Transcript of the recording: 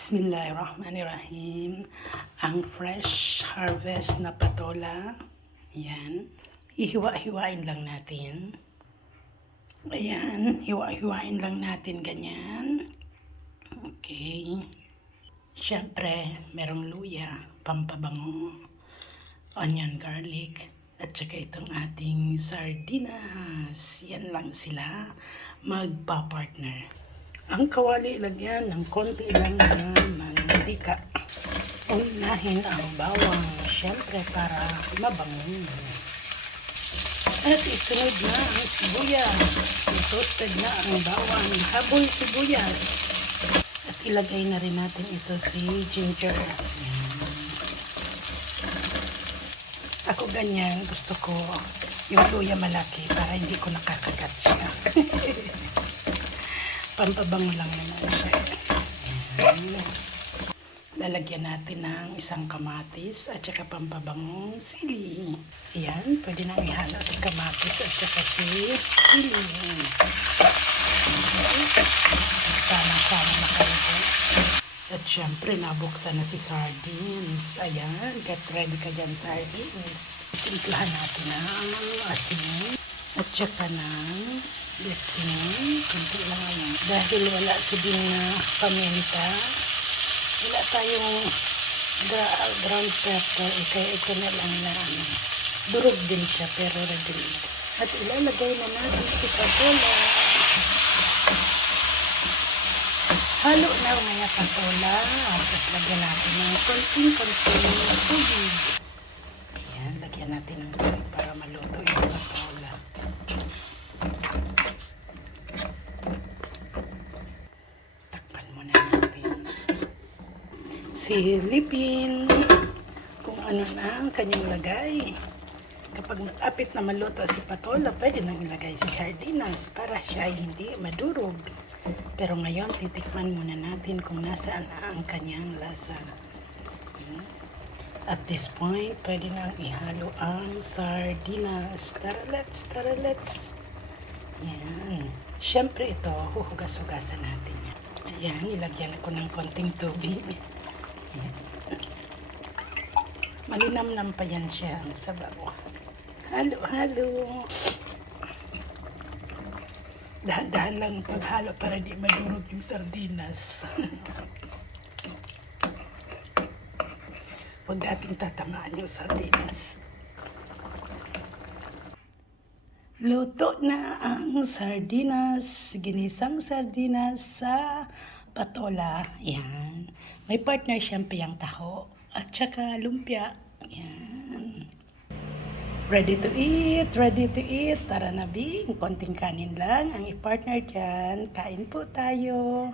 Bismillahirrahmanirrahim. Ang fresh harvest na patola. Ayan. Ihiwa-hiwain lang natin. Ayan. Hiwa-hiwain lang natin ganyan. Okay. Siyempre, merong luya, pampabango, onion, garlic, at saka itong ating sardinas. Yan lang sila magpa-partner. Ang kawali lagyan ng konti lang na mantika. Unahin ang bawang, syempre para mabango. At isunod na ang sibuyas. Toasted na ang bawang, habol sibuyas. At ilagay na rin natin ito si ginger. Ako ganyan, gusto ko yung luya malaki para hindi ko nakakagat siya. Pampabango lang naman siya. Ayan. Lalagyan natin ng isang kamatis at saka pampabangong sili. Ayan, pwede nang ihalo si kamatis at saka si sili. Sama-sama na kayo. At syempre, nabuksan na si sardines. Ayan, get ready ka dyan sardines. Timplahan natin ng asin at saka ng bitsin. Kunti lang ngayon. Dahil wala si din na paminta, wala tayong ground pepper. Kaya ito na lang na durog din siya pero ready mix. At ilalagay na natin si patola. Halo na mga patola. Tapos lagyan natin ng konting-konting tubig. Ayan, lagyan natin ng tubig para maluto yung patola. Takpan muna natin. Silipin kung ano na ang kanyang lagay. Kapag apit na maluto si patola, pwede nang ilagay si sardinas para siya ay hindi madurog. Pero ngayon, titikman muna natin kung nasaan na ang kanyang lasa. At this point, pwede nang ihalo ang sardinas. Tara, let's. Yan. Siyempre ito, huhugas-hugasan natin yan. Ayan, nilagyan ako ng konting tubig. Ayan. Malinamnam pa yan siya ang sabaw. Halo. Dahan-dahan lang paghalo para di madurog yung sardinas. Huwag nating tatamaan yung sardinas. Luto na ang sardinas, ginisang sardinas sa patola. Yan. May partner siyempre yung taho at saka lumpia. Yan. Ready to eat. Tara na, Bing. Konting kanin lang ang i-partner dyan. Kain po tayo.